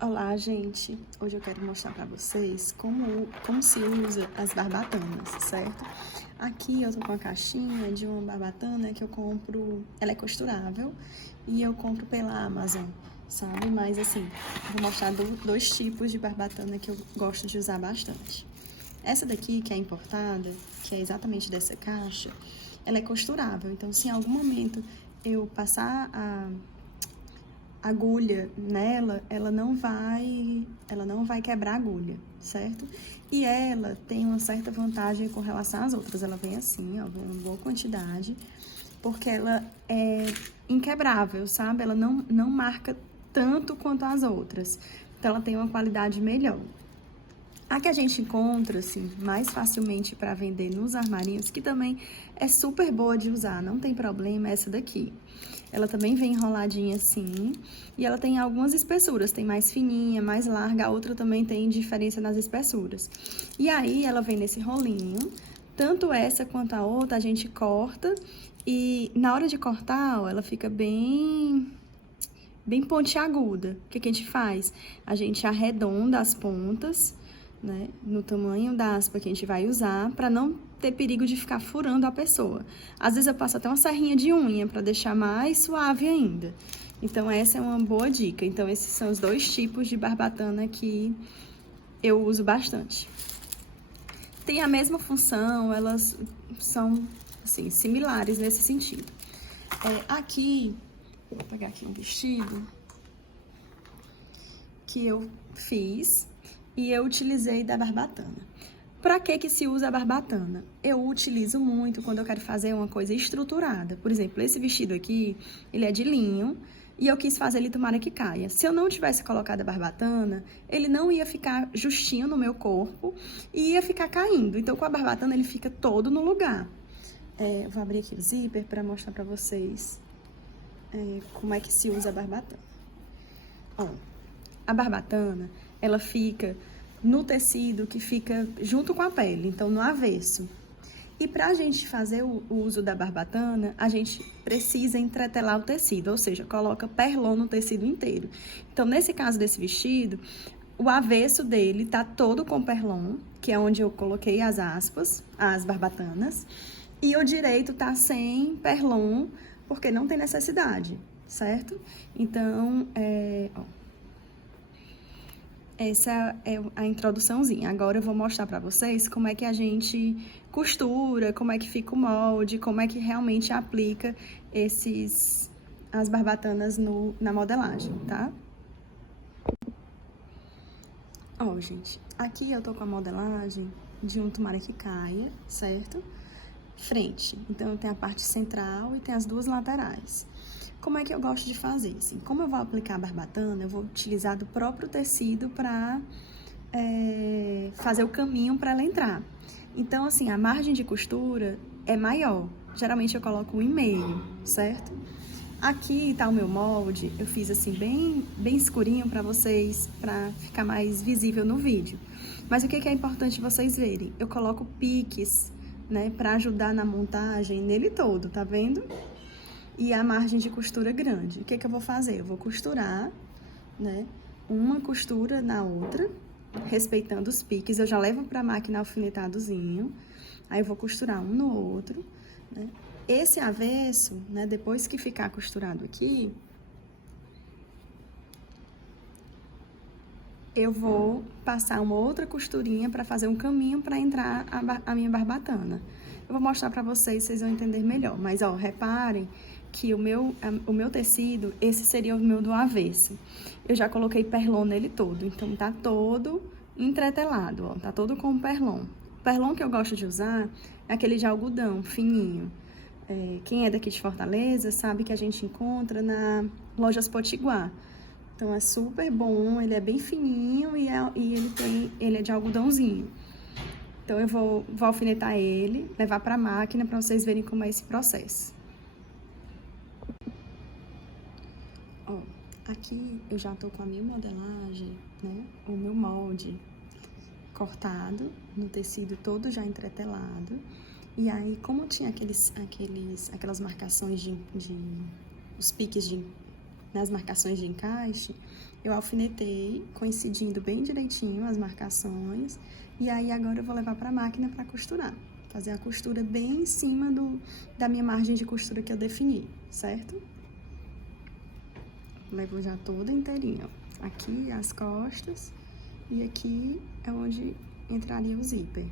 Olá, gente! Hoje eu quero mostrar para vocês como se usa as barbatanas, certo? Aqui eu tô com a caixinha de uma barbatana que eu compro, ela é costurável e eu compro pela Amazon, sabe? Mas assim, vou mostrar dois tipos de barbatana que eu gosto de usar bastante. Essa daqui, que é importada, que é exatamente dessa caixa, ela é costurável, então se em algum momento eu passar a agulha nela, ela não vai quebrar a agulha, certo? E ela tem uma certa vantagem com relação às outras. Ela vem assim, ó, vem uma boa quantidade, porque ela é inquebrável, sabe? Ela não marca tanto quanto as outras. Então, ela tem uma qualidade melhor. A que a gente encontra, assim, mais facilmente para vender nos armarinhos, que também é super boa de usar, não tem problema, é essa daqui. Ela também vem enroladinha assim, e ela tem algumas espessuras, tem mais fininha, mais larga, a outra também tem diferença nas espessuras. E aí, ela vem nesse rolinho, tanto essa quanto a outra a gente corta, e na hora de cortar, ó, ela fica bem pontiaguda. O que a gente faz? A gente arredonda as pontas, né, no tamanho da aspa que a gente vai usar, para não ter perigo de ficar furando a pessoa. Às vezes eu passo até uma serrinha de unha para deixar mais suave ainda. Então essa é uma boa dica. Então esses são os dois tipos de barbatana que eu uso bastante. Tem a mesma função, elas são assim similares nesse sentido. Aqui, vou pegar aqui um vestido que eu fiz e eu utilizei da barbatana. Para que se usa a barbatana? Eu utilizo muito quando eu quero fazer uma coisa estruturada. Por exemplo, esse vestido aqui, ele é de linho e eu quis fazer ele tomara que caia. Se eu não tivesse colocado a barbatana, ele não ia ficar justinho no meu corpo e ia ficar caindo. Então, com a barbatana, ele fica todo no lugar. Vou abrir aqui o zíper para mostrar para vocês como é que se usa a barbatana. Ó, a barbatana, ela fica no tecido que fica junto com a pele, então no avesso. E para a gente fazer o uso da barbatana, a gente precisa entretelar o tecido, ou seja, coloca perlon no tecido inteiro. Então, nesse caso desse vestido, o avesso dele tá todo com perlon, que é onde eu coloquei as aspas, as barbatanas, e o direito tá sem perlon, porque não tem necessidade, certo? Então, ó, essa é a introduçãozinha. Agora eu vou mostrar pra vocês como é que a gente costura, como é que fica o molde, como é que realmente aplica as barbatanas na modelagem, tá? Ó, gente, aqui eu tô com a modelagem de um tomara que caia, certo? Frente. Então, tem a parte central e tem as duas laterais. Como é que eu gosto de fazer? Assim, como eu vou aplicar a barbatana, eu vou utilizar do próprio tecido para fazer o caminho para ela entrar. Então, assim, a margem de costura é maior. Geralmente eu coloco 1,5, certo? Aqui tá o meu molde, eu fiz assim bem escurinho para vocês, para ficar mais visível no vídeo. Mas o que é importante vocês verem? Eu coloco piques, né, para ajudar na montagem nele todo, tá vendo? E a margem de costura grande. O que eu vou fazer? Eu vou costurar, né, uma costura na outra, respeitando os piques. Eu já levo para a máquina alfinetadozinho, aí eu vou costurar um no outro, né? Esse avesso, né, depois que ficar costurado aqui, eu vou passar uma outra costurinha para fazer um caminho para entrar a minha barbatana. Eu vou mostrar para vocês, vocês vão entender melhor. Mas, ó, reparem que o meu tecido, esse seria o meu do avesso. Eu já coloquei perlon nele todo, então tá todo entretelado, ó, tá todo com perlon. O perlon que eu gosto de usar é aquele de algodão, fininho. Quem é daqui de Fortaleza sabe que a gente encontra na Lojas Potiguar. Então, é super bom, ele é bem fininho e ele é de algodãozinho. Então, eu vou alfinetar ele, levar para a máquina para vocês verem como é esse processo. Ó, aqui eu já tô com a minha modelagem, né, o meu molde cortado, no tecido todo já entretelado. E aí, como tinha aquelas marcações os piques nas marcações de encaixe, eu alfinetei, coincidindo bem direitinho as marcações, e aí agora eu vou levar para a máquina para costurar. Fazer a costura bem em cima da minha margem de costura que eu defini, certo? Levo já toda inteirinha, ó. Aqui as costas e aqui é onde entraria o zíper.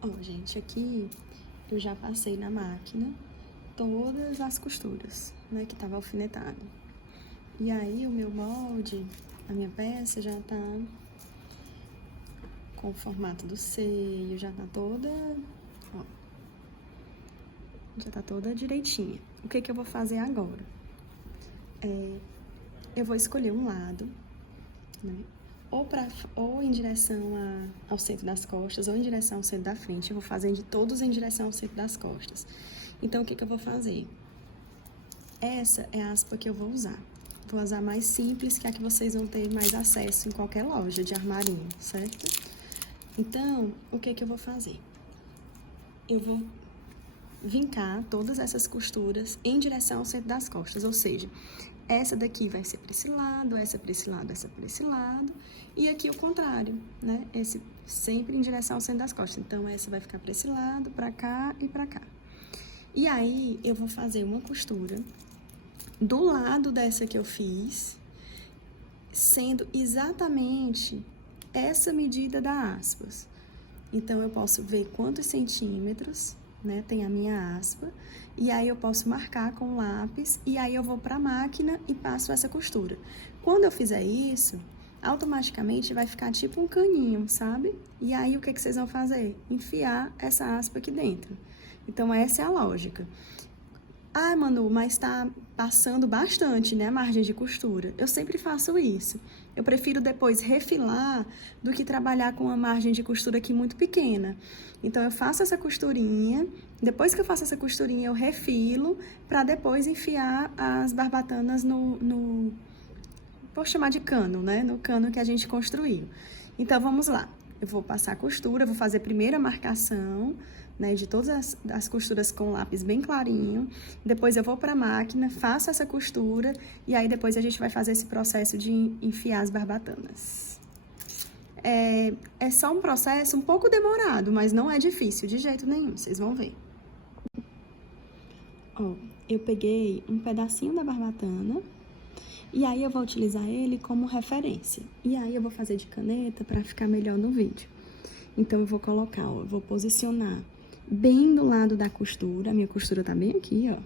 Ó, gente, aqui eu já passei na máquina todas as costuras, né, que tava alfinetado. E aí o meu molde, a minha peça já tá com o formato do seio, já tá toda, ó, já tá toda direitinha. O que que eu vou fazer agora? Eu vou escolher um lado, né, ou em direção ao centro das costas, ou em direção ao centro da frente. Eu vou fazer de todos em direção ao centro das costas. Então, o que que eu vou fazer? Essa é a aspa que eu vou usar. Vou usar mais simples, que é a que vocês vão ter mais acesso em qualquer loja de armarinho, certo? Então, o que que eu vou fazer? Eu vou vincar todas essas costuras em direção ao centro das costas, ou seja, essa daqui vai ser para esse lado, essa para esse lado, essa para esse lado, e aqui o contrário, né? Esse sempre em direção ao centro das costas. Então, essa vai ficar para esse lado, para cá e para cá. E aí, eu vou fazer uma costura do lado dessa que eu fiz, sendo exatamente essa medida da aspas. Então, eu posso ver quantos centímetros, né, tem a minha aspa, e aí eu posso marcar com lápis, e aí eu vou para a máquina e passo essa costura. Quando eu fizer isso, automaticamente vai ficar tipo um caninho, sabe? E aí, o que que vocês vão fazer? Enfiar essa aspa aqui dentro. Então, essa é a lógica. Ah, Manu, mas tá passando bastante, né, a margem de costura. Eu sempre faço isso. Eu prefiro depois refilar do que trabalhar com uma margem de costura aqui muito pequena. Então, eu faço essa costurinha, depois que eu faço essa costurinha, eu refilo para depois enfiar as barbatanas vou chamar de cano, né, no cano que a gente construiu. Então, vamos lá. Eu vou passar a costura, vou fazer a primeira marcação, né, de todas as costuras com lápis bem clarinho. Depois eu vou para a máquina, faço essa costura e aí depois a gente vai fazer esse processo de enfiar as barbatanas. É só um processo um pouco demorado, mas não é difícil de jeito nenhum, vocês vão ver. Ó, eu peguei um pedacinho da barbatana e aí eu vou utilizar ele como referência. E aí eu vou fazer de caneta para ficar melhor no vídeo. Então, eu vou colocar, ó, eu vou posicionar bem do lado da costura. A minha costura tá bem aqui, ó.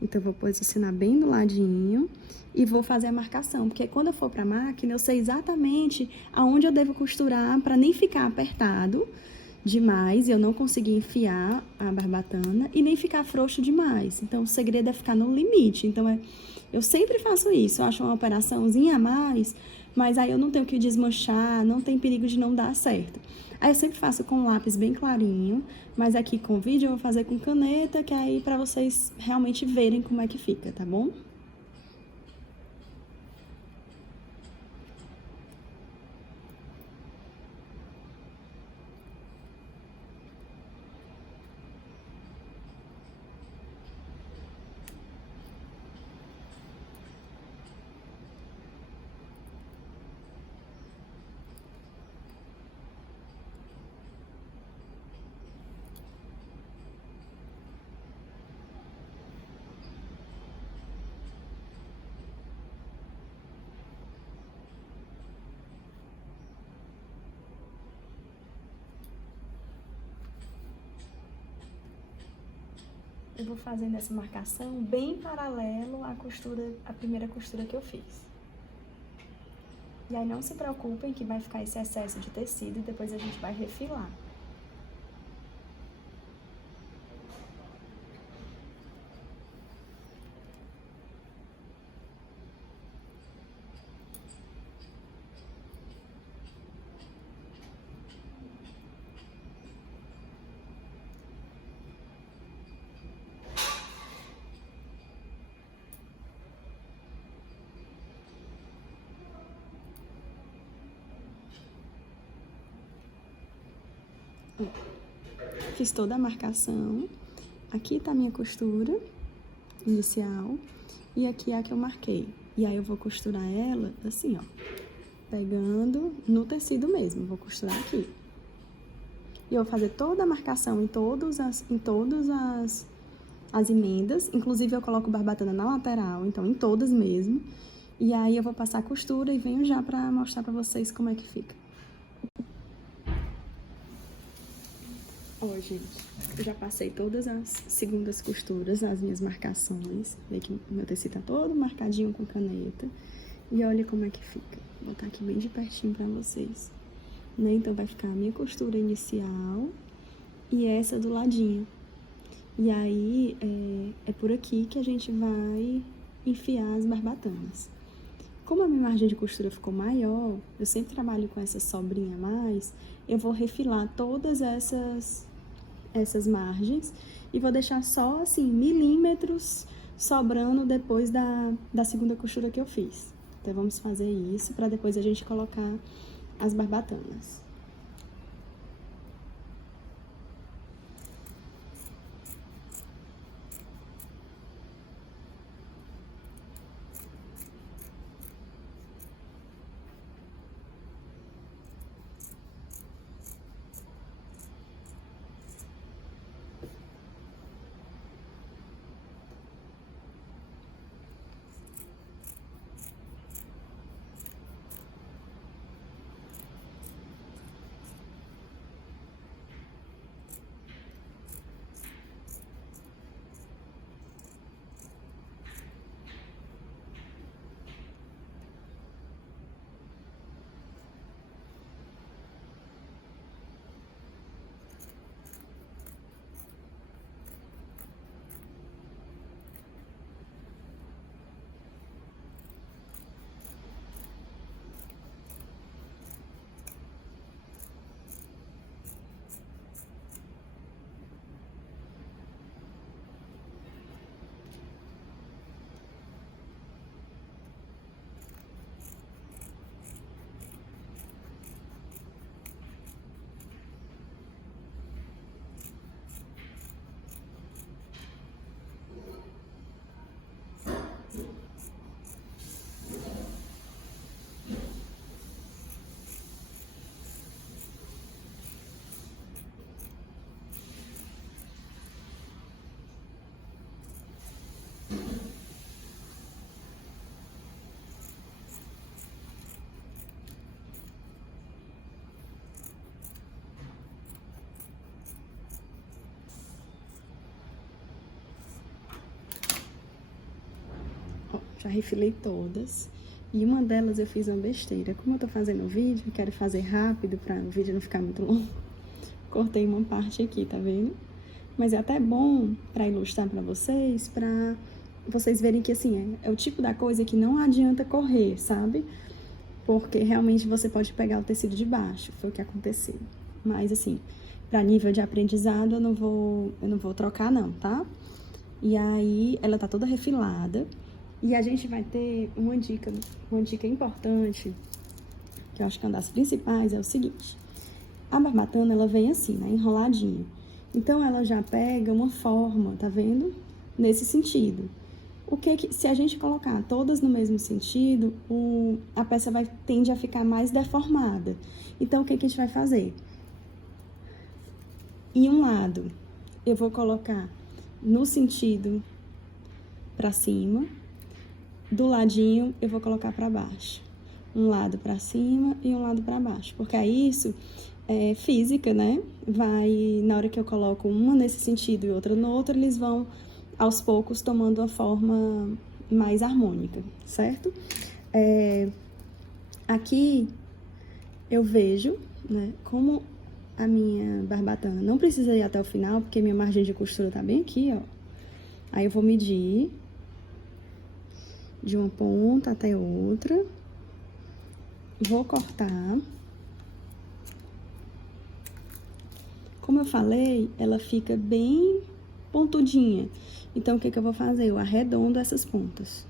Então, eu vou posicionar bem do ladinho e vou fazer a marcação. Porque quando eu for pra máquina, eu sei exatamente aonde eu devo costurar para nem ficar apertado demais e eu não conseguir enfiar a barbatana e nem ficar frouxo demais. Então, o segredo é ficar no limite. Então, eu sempre faço isso. Eu acho uma operaçãozinha a mais, mas aí eu não tenho que desmanchar, não tem perigo de não dar certo. Aí eu sempre faço com lápis bem clarinho, mas aqui com vídeo eu vou fazer com caneta, que é aí pra vocês realmente verem como é que fica, tá bom? Eu vou fazendo essa marcação bem paralelo à primeira costura que eu fiz. E aí não se preocupem que vai ficar esse excesso de tecido e depois a gente vai refilar. Fiz toda a marcação. Aqui tá a minha costura. inicial e aqui é a que eu marquei. E aí eu vou costurar ela assim, ó, pegando no tecido mesmo, vou costurar aqui. E eu vou fazer toda a marcação em todas as emendas, inclusive eu coloco barbatana na lateral, então em todas mesmo. E aí eu vou passar a costura e venho já pra mostrar pra vocês como é que fica. Ó, gente, eu já passei todas as segundas costuras nas minhas marcações. Vê que meu tecido tá todo marcadinho com caneta. E olha como é que fica. Vou botar aqui bem de pertinho pra vocês. Né? Então, vai ficar a minha costura inicial e essa do ladinho. E aí, é por aqui que a gente vai enfiar as barbatanas. Como a minha margem de costura ficou maior, eu sempre trabalho com essa sobrinha a mais, eu vou refilar todas essas margens e vou deixar só, assim, milímetros sobrando depois da segunda costura que eu fiz. Então, vamos fazer isso para depois a gente colocar as barbatanas. Ó, já refilei todas. E uma delas eu fiz uma besteira. Como eu tô fazendo o vídeo, eu quero fazer rápido para o vídeo não ficar muito longo. Cortei uma parte aqui, tá vendo? Mas é até bom para ilustrar para vocês verem que, assim, é o tipo da coisa que não adianta correr, sabe? Porque realmente você pode pegar o tecido de baixo, foi o que aconteceu. Mas, assim, para nível de aprendizado, eu não vou trocar não, tá? E aí, ela tá toda refilada. E a gente vai ter uma dica importante, que eu acho que é uma das principais, é o seguinte. A barbatana, ela vem assim, né, enroladinha. Então, ela já pega uma forma, tá vendo? Nesse sentido. Se a gente colocar todas no mesmo sentido, a peça tende a ficar mais deformada. Então, o que a gente vai fazer? Em um lado, eu vou colocar no sentido pra cima. Do ladinho, eu vou colocar pra baixo. Um lado pra cima e um lado pra baixo. Porque aí isso é física, né? Na hora que eu coloco uma nesse sentido e outra no outro, eles vão, aos poucos, tomando uma forma mais harmônica, certo? Aqui, eu vejo, né, como a minha barbatana não precisa ir até o final, porque minha margem de costura tá bem aqui, ó. Aí, eu vou medir de uma ponta até outra, vou cortar. Como eu falei, ela fica bem pontudinha. Então, o que eu vou fazer? Eu arredondo essas pontas,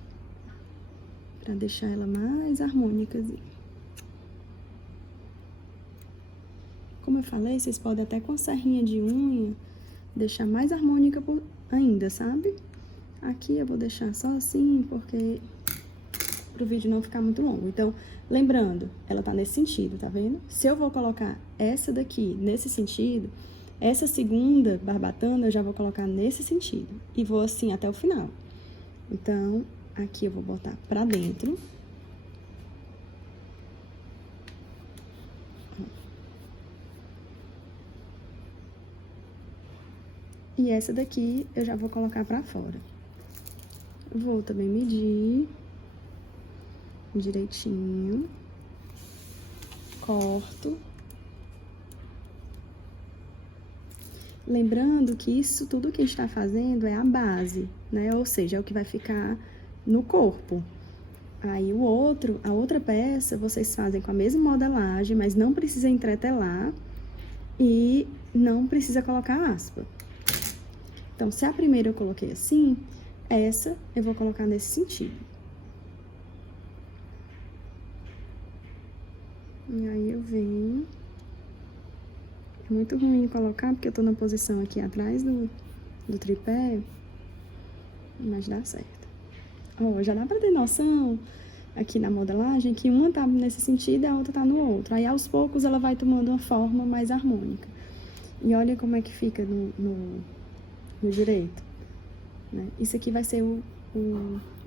pra deixar ela mais harmônica. Como eu falei, vocês podem até com serrinha de unha deixar mais harmônica ainda, sabe? Aqui eu vou deixar só assim, porque pro vídeo não ficar muito longo. Então, lembrando, ela tá nesse sentido, tá vendo? Se eu vou colocar essa daqui nesse sentido, essa segunda barbatana eu já vou colocar nesse sentido. E vou assim até o final. Então, aqui eu vou botar pra dentro. E essa daqui eu já vou colocar pra fora. Vou também medir direitinho. Corto. Lembrando que isso tudo que a gente tá fazendo é a base, né? Ou seja, é o que vai ficar no corpo. Aí a outra peça, vocês fazem com a mesma modelagem, mas não precisa entretelar e não precisa colocar aspa. Então, se a primeira eu coloquei assim, essa eu vou colocar nesse sentido. E aí eu venho. É muito ruim colocar, porque eu tô na posição aqui atrás do tripé, mas dá certo. Ó, já dá pra ter noção aqui na modelagem que uma tá nesse sentido e a outra tá no outro. Aí, aos poucos, ela vai tomando uma forma mais harmônica. E olha como é que fica no direito, né? Isso aqui vai ser o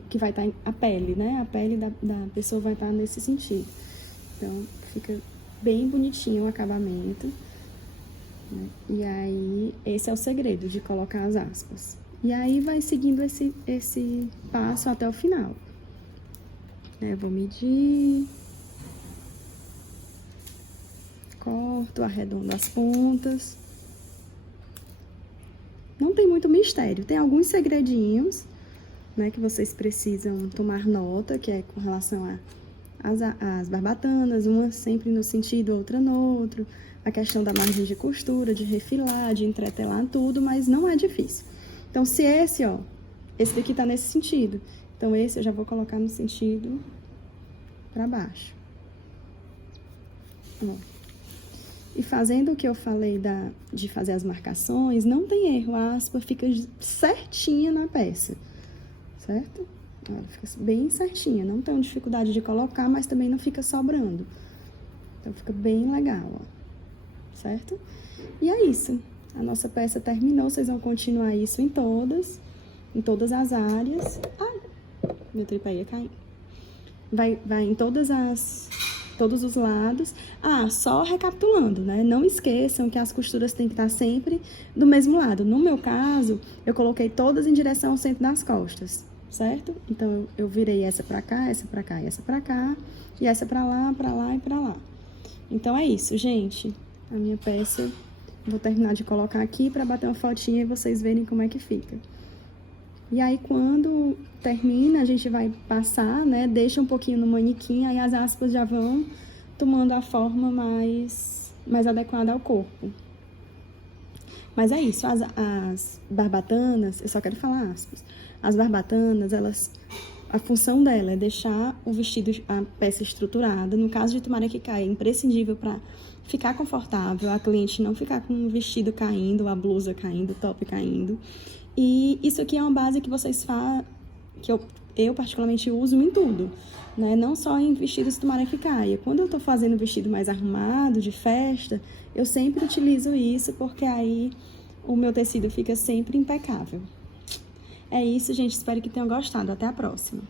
que vai estar a pele, né? A pele da pessoa vai estar nesse sentido. Então, fica bem bonitinho o acabamento, né? E aí, esse é o segredo de colocar as aspas. E aí, vai seguindo esse passo até o final. Eu vou medir, corto, arredondo as pontas. Não tem muito mistério, tem alguns segredinhos, né, que vocês precisam tomar nota, que é com relação às barbatanas, uma sempre no sentido, outra no outro, a questão da margem de costura, de refilar, de entretelar tudo, mas não é difícil. Então, se esse daqui tá nesse sentido, então esse eu já vou colocar no sentido pra baixo. Ó. E fazendo o que eu falei de fazer as marcações, não tem erro, a aspa fica certinha na peça, certo? Ela fica bem certinha, não tem dificuldade de colocar, mas também não fica sobrando. Então, fica bem legal, ó, certo? E é isso, a nossa peça terminou, vocês vão continuar isso em todas as áreas. Ai, meu tripé ia cair. Vai em todos os lados. Só recapitulando, né? Não esqueçam que as costuras têm que estar sempre do mesmo lado. No meu caso, eu coloquei todas em direção ao centro das costas, certo? Então, eu virei essa pra cá, essa pra cá e essa pra cá. E essa pra lá e pra lá. Então, é isso, gente. A minha peça, vou terminar de colocar aqui pra bater uma fotinha e vocês verem como é que fica. E aí, quando termina, a gente vai passar, né? Deixa um pouquinho no manequim, aí as aspas já vão tomando a forma mais adequada ao corpo. Mas é isso, as barbatanas, eu só quero falar aspas. As barbatanas, a função dela é deixar o vestido, a peça estruturada. No caso de tomara que caia, é imprescindível para ficar confortável, a cliente não ficar com o vestido caindo, a blusa caindo, o top caindo. E isso aqui é uma base que vocês fazem, que eu particularmente uso em tudo, né? Não só em vestidos tomara que caia. Quando eu tô fazendo vestido mais arrumado, de festa, eu sempre utilizo isso, porque aí o meu tecido fica sempre impecável. É isso, gente. Espero que tenham gostado. Até a próxima.